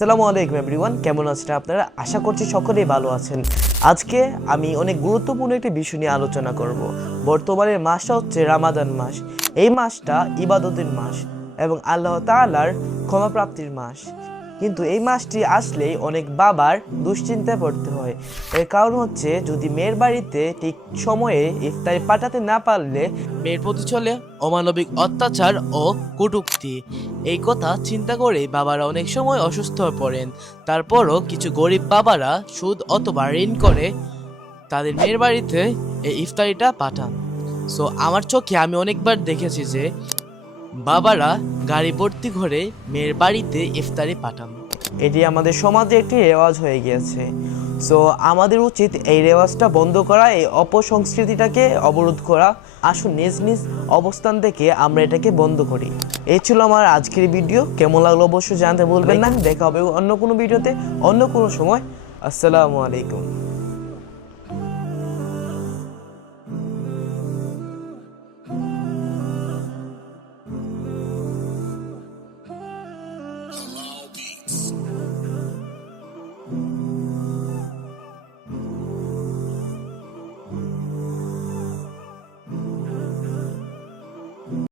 আসসালামু আলাইকুম এভরিওয়ান, কেমন আছেন আপনারা? আশা করছি সকলেই ভালো আছেন। আজকে আমি অনেক গুরুত্বপূর্ণ একটি বিষয় নিয়ে আলোচনা করব। বর্তমানের মাসটা হচ্ছে রামাদান মাস। এই মাসটা ইবাদতের মাস এবং আল্লাহ তাআলার ক্ষমাপ্রাপ্তির মাস। কিন্তু এই মাসটি আসলেই অনেক বাবার দুশ্চিন্তায় পড়তে হয়। এর কারণ হচ্ছে, যদি মেয়ের বাড়িতে ঠিক সময়ে ইফতারি পাঠাতে না পারলে মেয়ের প্রতি চলে অমানবিক অত্যাচার ও কটূক্তি। এই কথা চিন্তা করে বাবারা অনেক সময় অসুস্থ হয়ে পড়েন। তারপরও কিছু গরিব বাবারা সুদ অথবা ঋণ করে তাদের মেয়ের বাড়িতে এই ইফতারিটা পাঠান। সো আমার চোখে আমি অনেকবার দেখেছি যে বাবারা গাড়ি ভর্তি করে মেয়ের বাড়িতে ইফতারি পাঠান। এটি আমাদের সমাজে একটি রেওয়াজ হয়ে গিয়েছে। সো আমাদের উচিত এই রেওয়াজটা বন্ধ করা, এই অপসংস্কৃতিটাকে অবরোধ করা। আসুন নিজ নিজ অবস্থান থেকে আমরা এটাকে বন্ধ করি। এই ছিল আমার আজকের ভিডিও। কেমন লাগলো অবশ্যই জানতে ভুলবেন না। দেখা হবে অন্য কোনো ভিডিওতে, অন্য কোনো সময়। আসসালামু আলাইকুম।